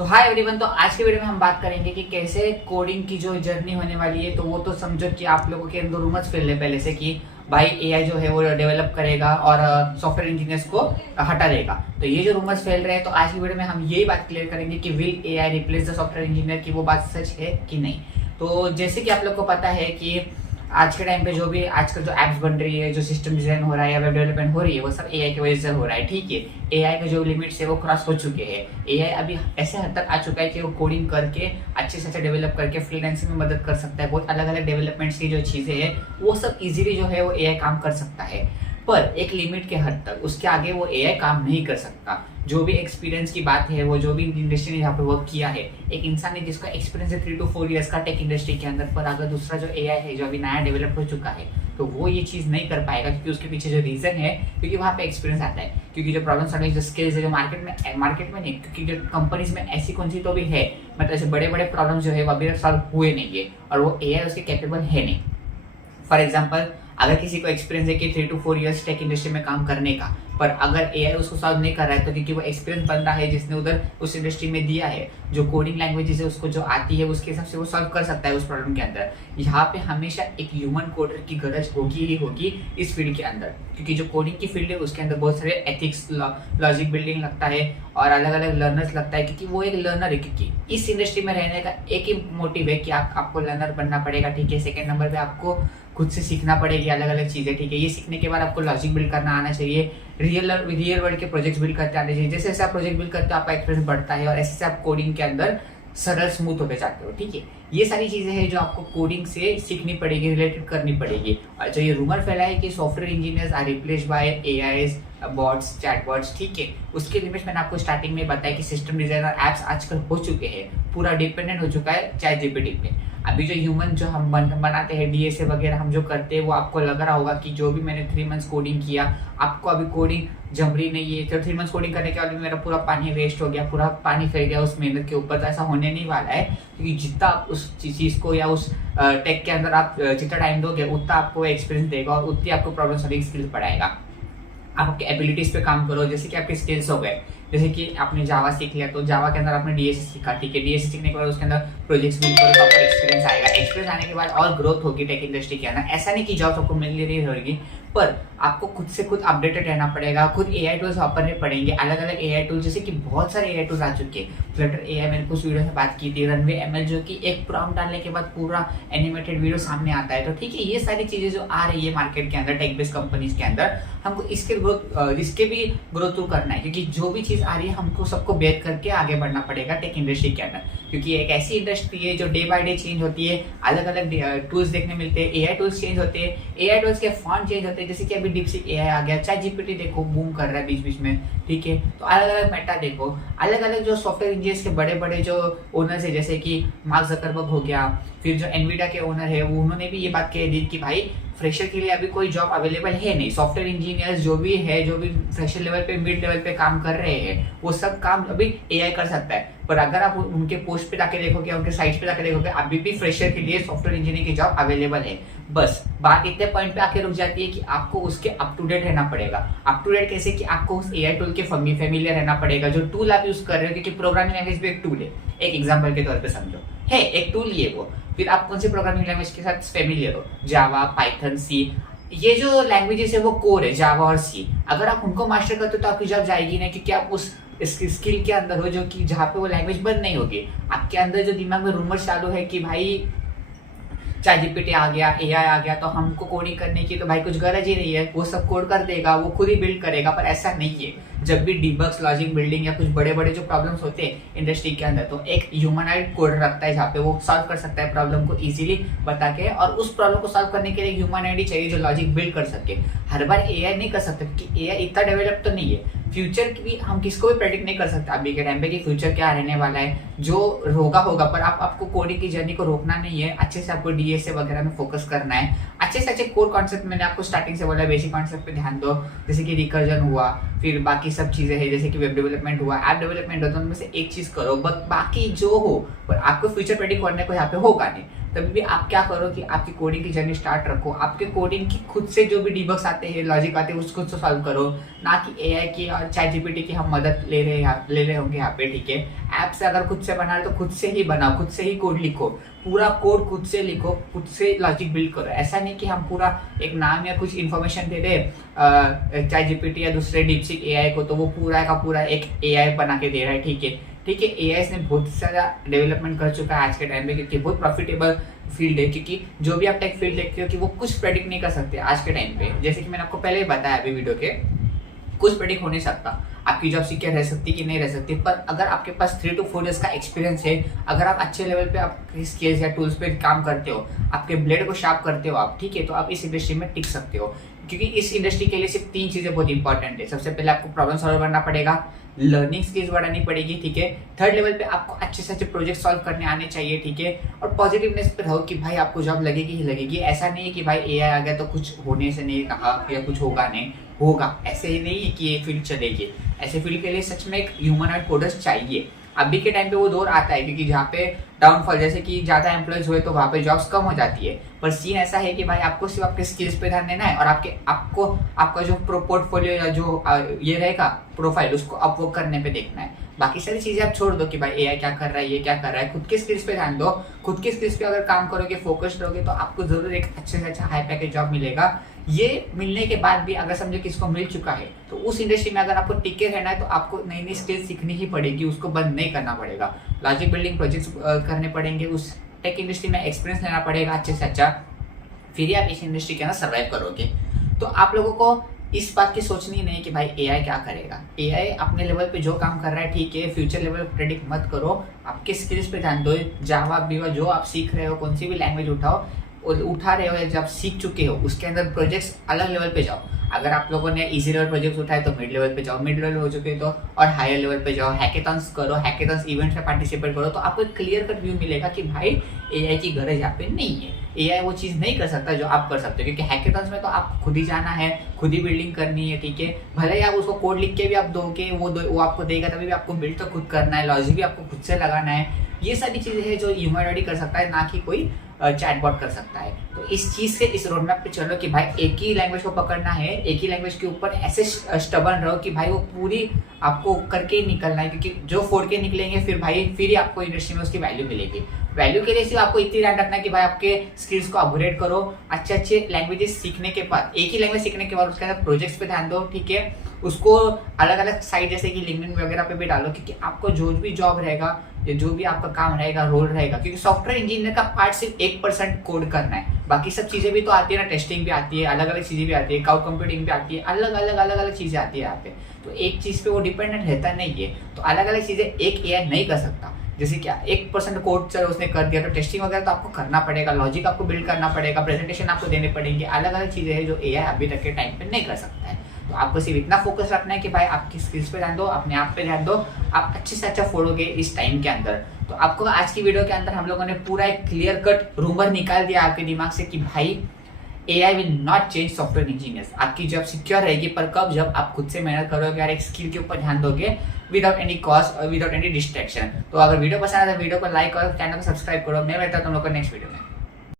तो hi everyone. तो आज की वीडियो में हम बात करेंगे कि कैसे कोडिंग की जो जर्नी होने वाली है, तो वो तो समझो कि आप लोगों के अंदर रूमर्स फैल रहे पहले से कि भाई एआई जो है वो डेवलप करेगा और सॉफ्टवेयर इंजीनियर्स को हटा देगा। तो ये जो रूमर्स फैल रहे हैं, तो आज की वीडियो में हम यही बात क्लियर करेंगे कि will AI replace the software engineer, की वो बात सच है कि नहीं। तो जैसे कि आप लोग को पता है कि आज के टाइम पे जो भी आजकल जो एप्स बन रही है, जो सिस्टम डिजाइन हो रहा है या वेब डेवलपमेंट हो रही है, वो सब एआई की वजह से हो रहा है। ठीक है, एआई के जो लिमिट्स है वो क्रॉस हो चुके हैं। एआई अभी ऐसे हद तक आ चुका है कि वो कोडिंग करके अच्छे से अच्छा डेवलप करके फ्रीलांसिंग में मदद कर सकता है। बहुत अलग अलग डेवलपमेंट्स की जो चीजें हैं वो सब इजीली जो है वो एआई काम कर सकता है, पर एक लिमिट के हद तक। उसके आगे वो एआई काम नहीं कर सकता। जो भी एक्सपीरियंस की बात है, वो जो भी इंडस्ट्री ने यहाँ पे वर्क किया है, एक इंसान ने जिसका एक्सपीरियंस है 3 to 4 इयर्स का टेक इंडस्ट्री के अंदर, पर अगर दूसरा जो एआई है जो अभी नया डेवलप हो चुका है, तो वो ये चीज नहीं कर पाएगा, क्योंकि उसके पीछे जो रीजन है, क्योंकि वहाँ पे एक्सपीरियंस आता है। क्योंकि जो प्रॉब्लम सॉल्विंग जो स्किल्स है जो मार्केट में नहीं, क्योंकि जो कंपनीज में ऐसी कौन सी तो भी है, मतलब ऐसे बड़े बड़े प्रॉब्लम जो है वो अभी सॉल्व हुए नहीं है और वो एआई उसके कैपेबल है नहीं। फॉर एग्जाम्पल, अगर किसी को एक्सपीरियंस है कि 3 to 4 इयर्स टेक इंडस्ट्री में काम करने का, पर अगर एआई उसको सॉल्व नहीं कर रहा है, तो क्योंकि वो एक्सपीरियंस बंदा है जिसने उधर उस इंडस्ट्री में दिया है, जो कोडिंग लैंग्वेजेस है उसको जो आती है, उसके हिसाब से वो सॉल्व कर सकता है उस प्रॉब्लम के अंदर। यहाँ पे हमेशा एक ह्यूमन कोडर की गरज होगी ही होगी इस फील्ड के अंदर, क्योंकि जो कोडिंग की फील्ड है उसके अंदर बहुत सारे एथिक्स, लॉजिक बिल्डिंग लगता है और अलग अलग लर्नर्स लगता है, क्योंकि वो एक लर्नर है। क्योंकि इस इंडस्ट्री में रहने का एक ही मोटिव है कि आपको लर्नर बनना पड़ेगा। ठीक है, सेकेंड नंबर पे आपको खुद से सीखना पड़ेगी अलग अलग चीजें। ठीक है, ये सीखने के बाद आपको लॉजिक बिल्ड करना आना चाहिए, रियल वर्ल्ड के प्रोजेक्ट्स बिल्ड करते आने चाहिए। जैसे जैसे आप प्रोजेक्ट बिल्ड करते हो आपका एक्सपीरियंस बढ़ता है और ऐसे से आप कोडिंग के अंदर सरल स्मूथ होते जाते हो। ठीक है, ये सारी चीजें हैं जो आपको कोडिंग से सीखनी पड़ेगी, रिलेटेड करनी पड़ेगी। और जो ये रूमर फैला है कि software engineers are replaced by AIs, bots, chatbots, ठीक है, उसके लिमिट्स मैंने आपको स्टार्टिंग में बताया कि सिस्टम डिजाइनर एप्स आजकल हो चुके हैं, पूरा डिपेंडेंट हो चुका है चैट जीपीटी पे। अभी जो ह्यूमन जो हम बनाते हैं डीएसए वगैरह हम जो करते हैं, वो आपको लग रहा होगा कि जो भी मैंने 3 मंथ्स कोडिंग किया, आपको अभी कोडिंग जम रही नहीं है, तो 3 मंथ्स कोडिंग करने के बाद मेरा पूरा पानी वेस्ट हो गया, पूरा पानी फेंक गया उस मेहनत के ऊपर। तो ऐसा होने नहीं वाला है, क्योंकि जितना आप उस चीज को या उस टेक के अंदर आप जितना टाइम दोगे, उतना आपको एक्सपीरियंस देगा और उतनी आपको प्रॉब्लम सॉल्विंग स्किल्स बढ़ाएगा। आप आपके एबिलिटीज पे काम करो, जैसे कि आपके स्किल्स हो गए, जैसे कि आपने जावा सीख लिया, तो जावा के अंदर आपने डीएसए सीखा। ठीक है, डीएसए सीखने के बाद उसके अंदर प्रोजेक्ट्स बिल्ड करो तो आपको एक्सपीरियंस आएगा। एक्सपीरियंस आने के बाद और ग्रोथ होगी टेक इंडस्ट्री के अंदर। ऐसा नहीं कि जॉब आपको मिल रही होगी, पर आपको खुद से खुद अपडेटेड रहना पड़ेगा, खुद एआई टूल्स वापरने पड़ेंगे, अलग अलग एआई टूल्स, जैसे कि बहुत सारे एआई टूल्स आ चुके हैं। फ्लटर एआई, मैंने कुछ वीडियो में बात की थी, रनवे एमएल, जो कि एक प्रॉम्प्ट डालने के बाद पूरा एनिमेटेड वीडियो सामने आता है। तो ठीक है, ये सारी चीजें जो आ रही है मार्केट के अंदर टेक बेस्ड कंपनीज के अंदर, हमको इसके भी ग्रोथ थ्रू करना है, क्योंकि जो भी चीज आ रही है हमको सबको बेयर करके आगे बढ़ना पड़ेगा टेक इंडस्ट्री के अंदर। क्योंकि एक ऐसी इंडस्ट्री है जो डे बाय डे चेंज होती है, अलग अलग टूल्स देखने मिलते हैं, एआई टूल्स चेंज होते हैं, एआई टूल्स के फॉन्ट चेंज होते हैं। जैसे कि अभी डीपसीक एआई आ गया, चैट जीपीटी देखो बूम कर रहा है बीच बीच में। ठीक है, तो अलग अलग मेटा देखो, अलग अलग जो सॉफ्टवेयर इंजीनियर्स के बड़े बड़े जो ओनर्स है, जैसे कि मार्क जकरबर्ग हो गया, फिर जो एनवीडिया के ओनर है, वो उन्होंने भी ये बात कह दी कि भाई फ्रेशर के लिए अभी कोई जॉब अवेलेबल है नहीं। सॉफ्टवेयर इंजीनियर्स जो भी है, जो भी फ्रेशर लेवल पे, मिड लेवल पे काम कर रहे हैं, वो सब काम अभी एआई कर सकता है। पर अगर आप उनके पोस्ट पे जाके देखोगे, उनके साइट पे जाके देखोगे, अभी भी फ्रेशर के लिए सॉफ्टवेयर इंजीनियर की जॉब अवेलेबल है। बस बात इतने पॉइंट पे आके रुक जाती है कि आपको उसके अप टू डेट रहना पड़ेगा। अप टू डेट कैसे, कि आपको उस एआई टूल के फेमिलियर रहना पड़ेगा, जो टूल आप यूज कर रहे हो, क्योंकि प्रोग्रामिंग लैंग्वेज भी एक टूल है। एक एग्जाम्पल के तौर पर समझो, है एक टूल ये वो, फिर आप कौन सी प्रोग्रामिंग लैंग्वेज के साथ फेमिलियर हो, जावा, पाइथन, सी, ये जो लैंग्वेजेस है वो कोर है, जावा और सी। अगर आप उनको मास्टर करते हो तो आपकी जॉब जाएगी नहीं, क्योंकि आप उस स्किल के अंदर हो जो कि जहाँ पे वो लैंग्वेज बंद नहीं होगी। आपके अंदर जो दिमाग में रूमर चालू है कि भाई चैट जीपीटी आ गया, एआई आ गया, तो हमको कोडिंग करने की तो भाई कुछ गरज ही नहीं है, वो सब कोड कर देगा, वो खुद ही बिल्ड करेगा। पर ऐसा नहीं है। जब भी डिबग्स, लॉजिक बिल्डिंग या कुछ बड़े बड़े जो प्रॉब्लम्स होते हैं इंडस्ट्री के अंदर, तो एक ह्यूमनाइड कोडर रखता है जहाँ पे वो सॉल्व कर सकता है प्रॉब्लम को इजीली बता के, और उस प्रॉब्लम को सॉल्व करने के लिए ह्यूमनाइड ही चाहिए जो लॉजिक बिल्ड कर सके। हर बार एआई नहीं कर सकते, क्योंकि एआई इतना डेवलप तो नहीं है। फ्यूचर की भी हम किसको भी प्रेडिक्ट नहीं कर सकते अभी के टाइम पे कि फ्यूचर क्या रहने वाला है। जो होगा, पर आपको कोडिंग की जर्नी को रोकना नहीं है, अच्छे से आपको डीएसए वगैरह में फोकस करना है। अच्छे से अच्छे कोर कॉन्सेप्ट मैंने आपको स्टार्टिंग से बोला, बेसिक कॉन्सेप्ट पे ध्यान दो, जैसे कि रिकर्जन हुआ, फिर बाकी सब चीजें हैं, जैसे कि वेब डेवलपमेंट हुआ, ऐप डेवलपमेंट हुआ, तो उनमें से एक चीज करो, बाकी जो हो, पर आपको फ्यूचर प्रेडिक्ट करने को यहाँ पे होगा नहीं। तभी भी आप क्या करो कि आपकी कोडिंग की जर्नी स्टार्ट रखो, आपके कोडिंग की खुद से जो भी डिबग्स आते हैं, लॉजिक आते हैं, उसको खुद से सॉल्व करो, ना कि एआई की और ChatGPT की हम मदद ले रहे होंगे यहाँ पे, ठीक है। ऐप से अगर खुद से बना रहे तो खुद से ही बनाओ, खुद से ही कोड लिखो, पूरा कोड खुद से लिखो, खुद से लॉजिक बिल्ड करो। ऐसा नहीं कि हम पूरा एक नाम या कुछ इन्फॉर्मेशन दे दे ChatGPT या दूसरे डीपसीक एआई को, तो वो पूरा का पूरा एक एआई बना के दे रहा है, ठीक है। ठीक है, एआई ने बहुत सारा डेवलपमेंट कर चुका है आज के टाइम पे, क्योंकि बहुत प्रॉफिटेबल फील्ड है, क्योंकि जो भी आप टेक फील्ड देखते हो कि वो कुछ प्रेडिक्ट नहीं कर सकते आज के टाइम पे। जैसे कि मैंने आपको पहले ही बताया अभी वीडियो के, कुछ प्रेडिक्ट हो नहीं सकता, आपकी जॉब सिक्योर रह सकती कि नहीं रह सकती, पर अगर आपके पास 3 to 4 years का एक्सपीरियंस है, अगर आप अच्छे लेवल पे आपकी स्किल्स या टूल्स पे काम करते हो, आपके ब्लेड को शार्प करते हो आप, ठीक है, तो आप इस इंडस्ट्री में टिक सकते हो। क्योंकि इस इंडस्ट्री के लिए सिर्फ 3 चीजें बहुत इंपॉर्टेंट है। सबसे पहले आपको प्रॉब्लम सॉल्व करना पड़ेगा, लर्निंग स्किल्स बढ़ानी पड़ेगी, ठीक है। थर्ड लेवल पे आपको अच्छे से अच्छे प्रोजेक्ट सॉल्व करने आने चाहिए, ठीक है। और पॉजिटिवनेस पे रहो कि भाई आपको जॉब लगेगी ही लगेगी। ऐसा नहीं है कि भाई एआई आ गया तो कुछ होने से नहीं कहा या कुछ होगा नहीं, होगा। ऐसे ही नहीं है कि ये फील्ड चलेगी। ऐसे फील्ड के लिए सच में एक ह्यूमनॉइड कोडर्स चाहिए। अभी के टाइम पे वो दौर आता है, क्योंकि जहाँ पे डाउनफॉल, जैसे कि ज्यादा एम्प्लॉयज हुए तो वहाँ पे जॉब्स कम हो जाती है। पर सीन ऐसा है कि भाई आपको सिर्फ आपके स्किल्स पे ध्यान देना है, और आपका जो पोर्टफोलियो या जो ये रहेगा प्रोफाइल, उसको अपवर्क करने पे देखना है। बाकी सारी चीजें आप छोड़ दो कि भाई एआई क्या कर रहा है, ये क्या कर रहा है। खुद के स्किल्स पे ध्यान दो। खुद के स्किल्स पे अगर काम करोगे, फोकस्ड रहोगे, तो आपको जरूर एक अच्छे से अच्छा हाई पैकेज जॉब मिलेगा। ये मिलने के बाद भी अगर समझो किसको मिल चुका है, तो उस इंडस्ट्री में अगर आपको टिके रहना है तो आपको नई नई स्किल्स सीखनी ही पड़ेगी, उसको बंद नहीं करना पड़ेगा। लॉजिक बिल्डिंग प्रोजेक्ट्स करने पड़ेंगे, उस टेक इंडस्ट्री में एक्सपीरियंस लेना पड़ेगा अच्छे से अच्छा, फिर ही आप इस इंडस्ट्री के अंदर सर्वाइव करोगे। तो आप लोगों को इस बात की सोचनी नहीं कि भाई एआई क्या करेगा। एआई अपने लेवल पे जो काम कर रहा है, ठीक है, फ्यूचर लेवल प्रेडिक्ट मत करो, आपके स्किल्स पे ध्यान दो। जावा बीवा जो आप सीख रहे हो, कौन सी भी लैंग्वेज उठा रहे हो या जब सीख चुके हो, उसके अंदर प्रोजेक्ट्स अलग लेवल पे जाओ। अगर आप लोगों ने इजी लेवल प्रोजेक्ट्स उठाए तो मिड लेवल पे जाओ, मिड लेवल हो चुके तो और हायर लेवल पे जाओ। हैकेथॉन्स करो, हैकेथॉन्स इवेंट्स में पार्टिसिपेट करो, तो आपको एक क्लियर कट व्यू मिलेगा कि भाई एआई की गरज यहाँ पे नहीं है। एआई वो चीज़ नहीं कर सकता जो आप कर सकते हो, क्योंकि हैकेथॉन्स में तो आप खुद ही जाना है, खुद ही बिल्डिंग करनी है, ठीक है। भले ही आप उसको कोड लिख के भी आप दोगे, वो आपको देगा, तभी भी आपको बिल्ड तो खुद करना है, लॉजिक भी आपको खुद से लगाना है। ये सारी चीजें हैं जो ह्यूमन बॉडी कर सकता है, ना कि कोई चैटबॉट कर सकता है। तो इस चीज से, इस रोड मैप पे चलो कि भाई एक ही लैंग्वेज को पकड़ना है, एक ही लैंग्वेज के ऊपर ऐसे स्टबर्न रहो कि भाई वो पूरी आपको करके ही निकलना है, क्योंकि जो फोड़ के निकलेंगे फिर ही आपको इंडस्ट्री में उसकी वैल्यू मिलेगी। वैल्यू के लिए सिर्फ आपको इतनी ध्यान रखना है कि भाई आपके स्किल्स को अपग्रेड करो, अच्छे अच्छे लैंग्वेजेस सीखने के बाद, एक ही लैंग्वेज सीखने के बाद उसके अंदर प्रोजेक्ट्स पे ध्यान दो, ठीक है। उसको अलग अलग साइट जैसे कि लिंक्डइन वगैरह पे भी डालो, क्योंकि आपको जो भी जॉब रहेगा या जो भी आपका काम रहेगा, रोल रहेगा, क्योंकि सॉफ्टवेयर इंजीनियर का पार्ट सिर्फ 1% कोड करना है, बाकी सब चीजें भी तो आती है ना, टेस्टिंग भी आती है, अलग अलग चीजें भी आती है, क्लाउड कंप्यूटिंग भी आती है, अलग अलग चीजें आती है यहाँ पे। तो एक चीज पे वो डिपेंडेंट रहता नहीं है, तो अलग अलग चीजें एक एआई नहीं कर सकता। जैसे क्या 1% कोड चलो उसने कर दिया, तो टेस्टिंग वगैरह तो आपको करना पड़ेगा, लॉजिक आपको बिल्ड करना पड़ेगा, प्रेजेंटेशन आपको देने पड़ेंगे, अलग अलग चीजें हैं जो एआई अभी तक के टाइम पे नहीं कर सकता है। तो आपको सिर्फ इतना फोकस रखना है कि भाई आपकी स्किल्स पे ध्यान दो, अपने आप पे ध्यान दो, आप अच्छे से अच्छा फोड़ोगे इस टाइम के अंदर। तो आपको आज की वीडियो के अंदर हम लोगों ने पूरा एक क्लियर कट रूमर निकाल दिया आपके दिमाग से कि भाई AI will not change software engineers. आपकी जॉब सिक्योर रहेगी, पर कब? जब आप खुद से मेहनत करोगे और एक स्किल के ऊपर ध्यान दोगे विदाउट एनी कॉस्ट और विदाउट एनी डिस्ट्रैक्शन। तो अगर वीडियो पसंद आए तो वीडियो को लाइक करो, चैनल को सब्सक्राइब करो। मैं बैठता हूं तुम लोग को नेक्स्ट वीडियो में।